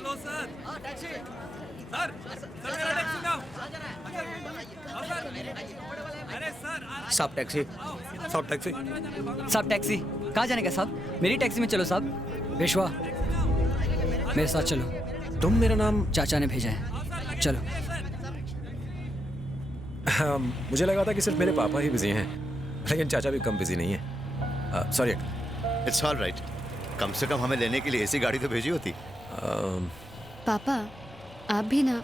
Hello sir. Taxi sir, sir मेरा taxi लाओ। अरे सर साहब टैक्सी। साहब टैक्सी। साहब टैक्सी कहाँ जाने का साहब? मेरी टैक्सी में चलो साहब। विश्वा मेरे साथ चलो। तुम? मेरा नाम चाचा ने भेजा है, चलो। मुझे लगा था कि सिर्फ मेरे पापा ही बिजी हैं, लेकिन चाचा भी कम बिजी नहीं है। सॉरी। It's all right. कम से कम हमें लेने के लिए ऐसी गाड़ी तो भेजी होती। पापा आप भी ना।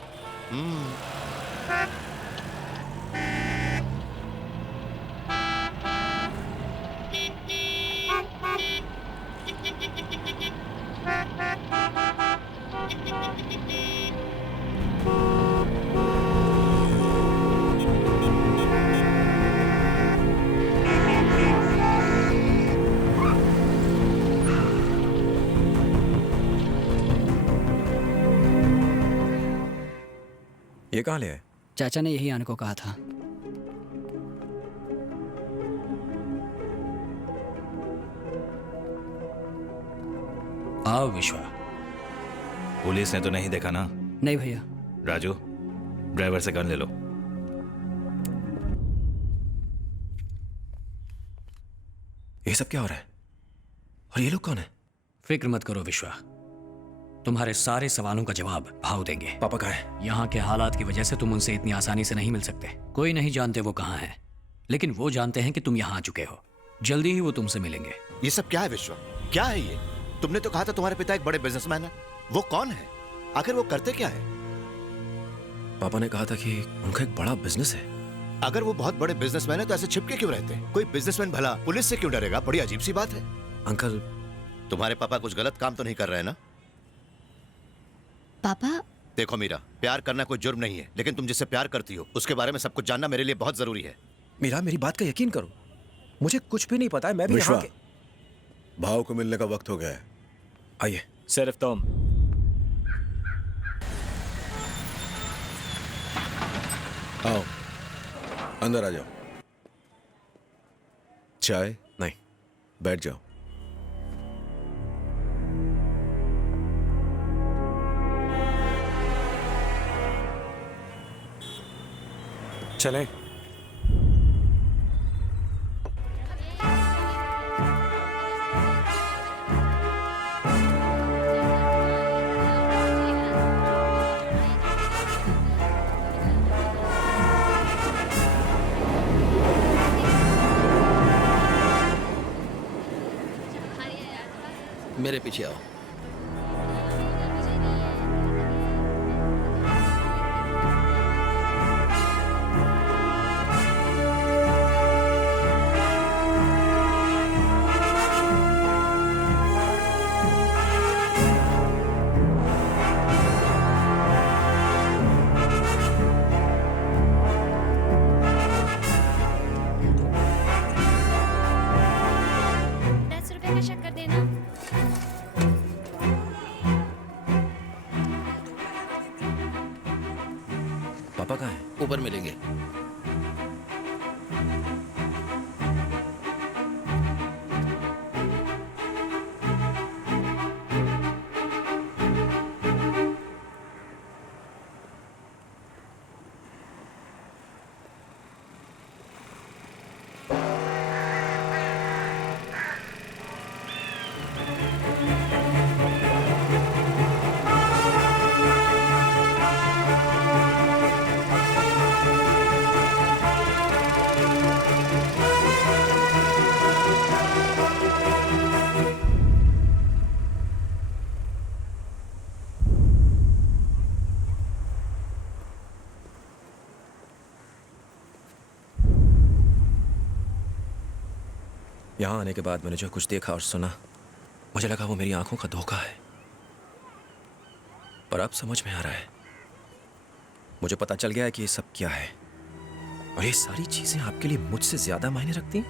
ये कहाँ ले आए? चाचा ने यही आने को कहा था। आओ विश्वा। पुलिस ने तो नहीं देखा ना? नहीं भैया। राजू, ड्राइवर से गन ले लो। ये सब क्या हो रहा है? और ये लोग कौन है? फिक्र मत करो विश्वा, तुम्हारे सारे सवालों का जवाब भाव देंगे। पापा कहाँ है? यहाँ के हालात की वजह से तुम उनसे इतनी आसानी से नहीं मिल सकते। कोई नहीं जानते वो कहाँ हैं, लेकिन वो जानते हैं कि तुम यहाँ आ चुके हो। जल्दी ही वो तुमसे मिलेंगे। ये सब क्या है विश्वा? क्या है ये? तुमने तो कहा था तुम्हारे पिता एक बड़े बिजनेसमैन है। वो कौन है? आखिर वो करते क्या है? पापा ने कहा था कि उनका एक बड़ा बिजनेस है। अगर वो बहुत बड़े बिजनेसमैन है तो ऐसे छिपके क्यों रहते हैं? कोई बिजनेसमैन भला पुलिस से क्यों डरेगा? बड़ी अजीब सी बात है। अंकल, तुम्हारे पापा कुछ गलत काम तो नहीं कर रहे हैं ना? पापा देखो मीरा, प्यार करना कोई जुर्म नहीं है, लेकिन तुम जिससे प्यार करती हो उसके बारे में सब कुछ जानना मेरे लिए बहुत जरूरी है। मीरा, मेरी बात का यकीन करो, मुझे कुछ भी नहीं पता है। मैं भी यहाँ के... भाव को मिलने का वक्त हो गया है। आइए। सिर्फ तुम। आओ अंदर आ जाओ। चाय? नहीं। बैठ जाओ। चलें? मेरे पीछे आओ। का शक्कर देना। पापा कहाँ हैं? ऊपर मिलेंगे। यहाँ आने के बाद मैंने जो कुछ देखा और सुना, मुझे लगा वो मेरी आंखों का धोखा है, पर अब समझ में आ रहा है। मुझे पता चल गया है कि ये सब क्या है, और ये सारी चीजें आपके लिए मुझसे ज्यादा मायने रखती हैं।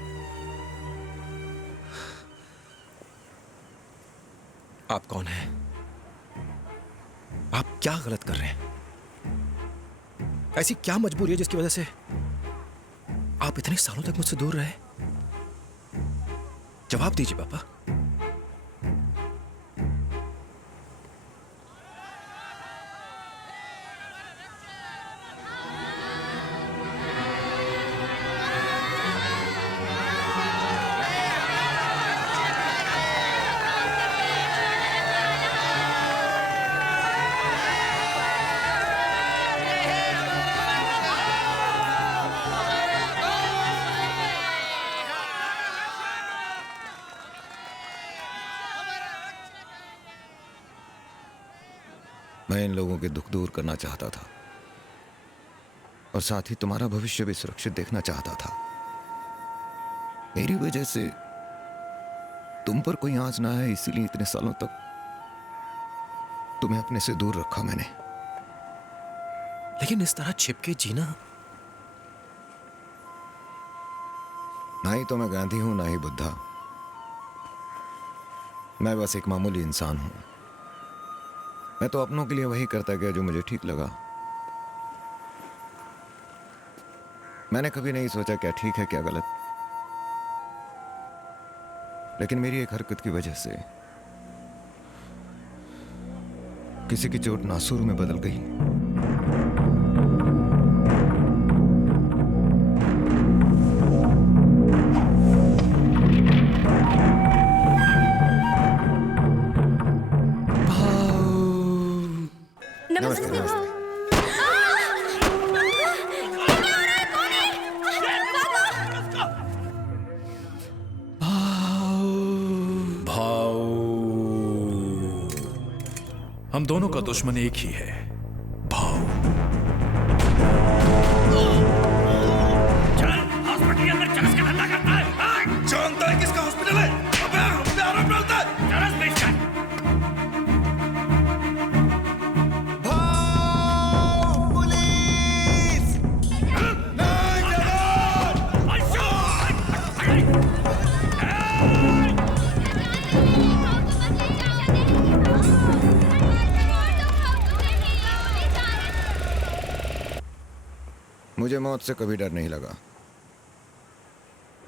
आप कौन हैं? आप क्या गलत कर रहे हैं? ऐसी क्या मजबूरी है जिसकी वजह से आप इतने सालों तक मुझसे दूर रहे? जवाब दीजिए पापा। मैं इन लोगों के दुख दूर करना चाहता था और साथ ही तुम्हारा भविष्य भी सुरक्षित देखना चाहता था। मेरी वजह से तुम पर कोई आंच ना आए, इसीलिए इतने सालों तक तुम्हें अपने से दूर रखा मैंने। लेकिन इस तरह छिपके जीना, ना ही तो मैं गांधी हूं, ना ही बुद्धा। मैं बस एक मामूली इंसान हूं। मैं तो अपनों के लिए वही करता गया जो मुझे ठीक लगा। मैंने कभी नहीं सोचा क्या ठीक है क्या गलत। लेकिन मेरी एक हरकत की वजह से किसी की चोट नासूर में बदल गई। नमस्ते, नमस्ते। भाव, हम दोनों का दुश्मन एक ही है, भाव। चल हॉस्पिटल के अंदर चरस का धंधा करता है। जानता है किसका हॉस्पिटल है? अबे हम पे आरोप डालता है। चरस बेच कर। मुझे मौत से कभी डर नहीं लगा।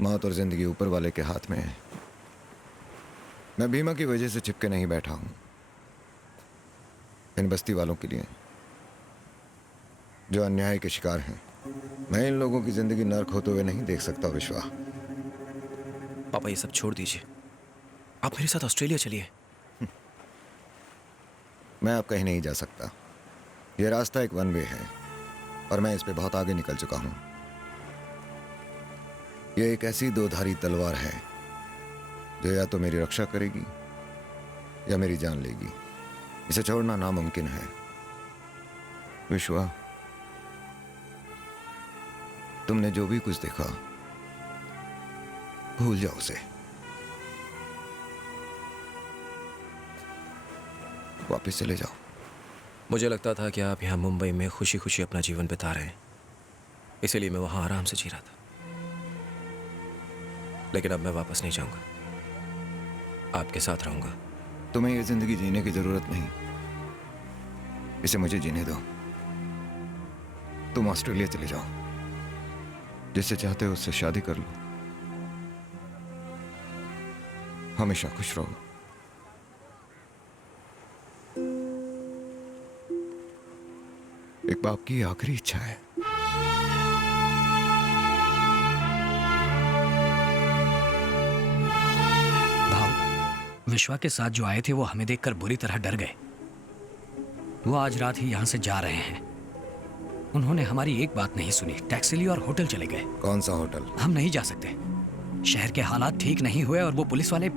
मौत और जिंदगी ऊपर वाले के हाथ में है। मैं भीमा की वजह से चिपके नहीं बैठा हूं। इन बस्ती वालों के लिए जो अन्याय के शिकार हैं, मैं इन लोगों की जिंदगी नर्क होते हुए नहीं देख सकता। विश्वा, पापा ये सब छोड़ दीजिए, आप मेरे साथ ऑस्ट्रेलिया चलिए। मैं अब कहीं नहीं जा सकता। यह रास्ता एक वन वे है और मैं इस पे बहुत आगे निकल चुका हूं। यह एक ऐसी दोधारी तलवार है जो या तो मेरी रक्षा करेगी या मेरी जान लेगी। इसे छोड़ना नामुमकिन है। विश्वा, तुमने जो भी कुछ देखा भूल जाओ उसे। वापस चले जाओ। मुझे लगता था कि आप यहाँ मुंबई में खुशी खुशी अपना जीवन बिता रहे हैं, इसीलिए मैं वहां आराम से जी रहा था। लेकिन अब मैं वापस नहीं जाऊंगा, आपके साथ रहूंगा। तुम्हें यह जिंदगी जीने की जरूरत नहीं, इसे मुझे जीने दो। तुम ऑस्ट्रेलिया चले जाओ, जिससे चाहते हो उससे शादी कर लो, हमेशा खुश रहो। एक बाप की आखिरी इच्छा है। भाव, विश्वा के साथ जो आए थे वो हमें देखकर बुरी तरह डर गए। वो आज रात ही यहां से जा रहे हैं। उन्होंने हमारी एक बात नहीं सुनी, टैक्सी ली और होटल चले गए। कौन सा होटल? हम नहीं जा सकते। शहर के हालात ठीक नहीं हुए और वो पुलिस वाले।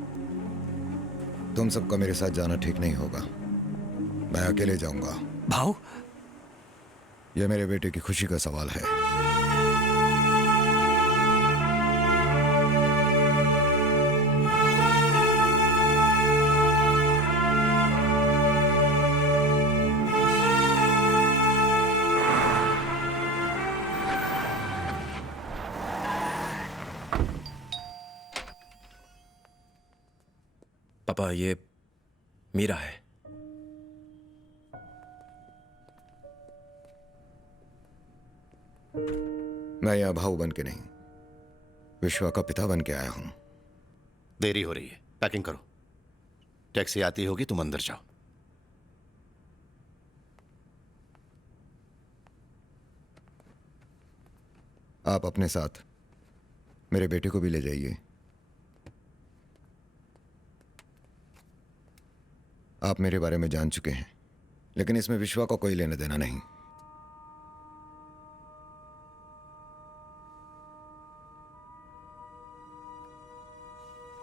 तुम सबका मेरे साथ जाना ठीक नहीं होगा। मैं अकेले जाऊंगा। भाव, यह मेरे बेटे की खुशी का सवाल है। पापा, ये मीरा है। मैं यहां भाऊ बन के नहीं, विश्वा का पिता बन के आया हूं। देरी हो रही है, पैकिंग करो। टैक्सी आती होगी, तुम अंदर जाओ। आप अपने साथ मेरे बेटे को भी ले जाइए। आप मेरे बारे में जान चुके हैं, लेकिन इसमें विश्वा का कोई लेना देना नहीं।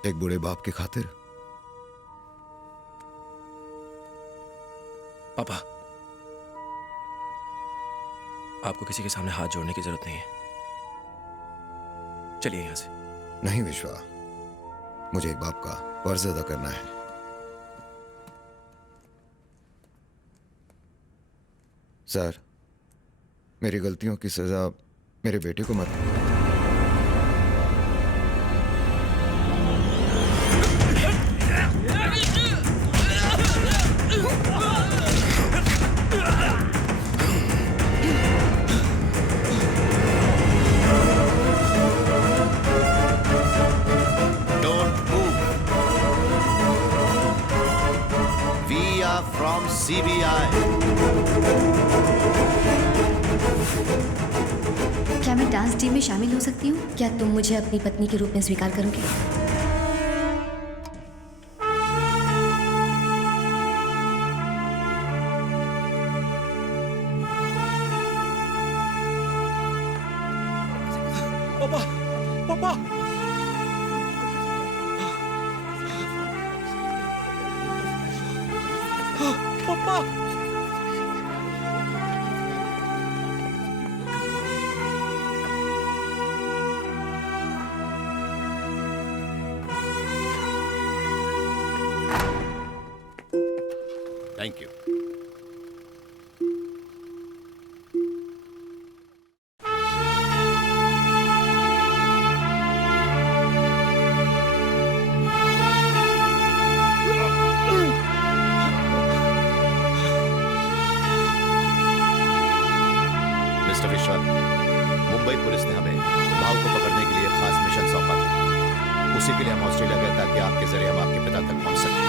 एक बूढ़े बाप की खातिर। पापा, आपको किसी के सामने हाथ जोड़ने की जरूरत नहीं है। चलिए यहां से। नहीं विश्वा, मुझे एक बाप का फर्ज अदा करना है। सर, मेरी गलतियों की सजा मेरे बेटे को मत। From CBI. क्या मैं डांस टीम में शामिल हो सकती हूँ? क्या तुम मुझे अपनी पत्नी के रूप में स्वीकार करोगे? पापा, पापा। पापा। Thank you. मिस्टर विश्वा, मुंबई पुलिस ने हमें भाव को पकड़ने के लिए खास मिशन सौंपा था। उसी के लिए हम ऑस्ट्रेलिया गए ताकि आपके जरिए हम आपके पिता तक पहुंच सकें।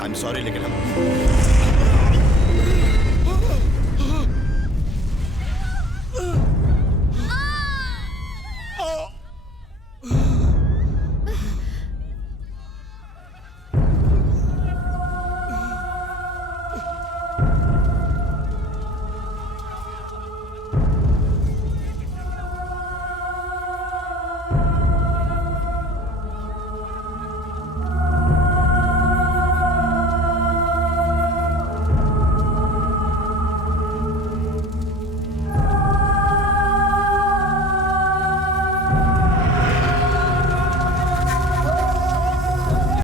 आई एम सॉरी, लेकिन हम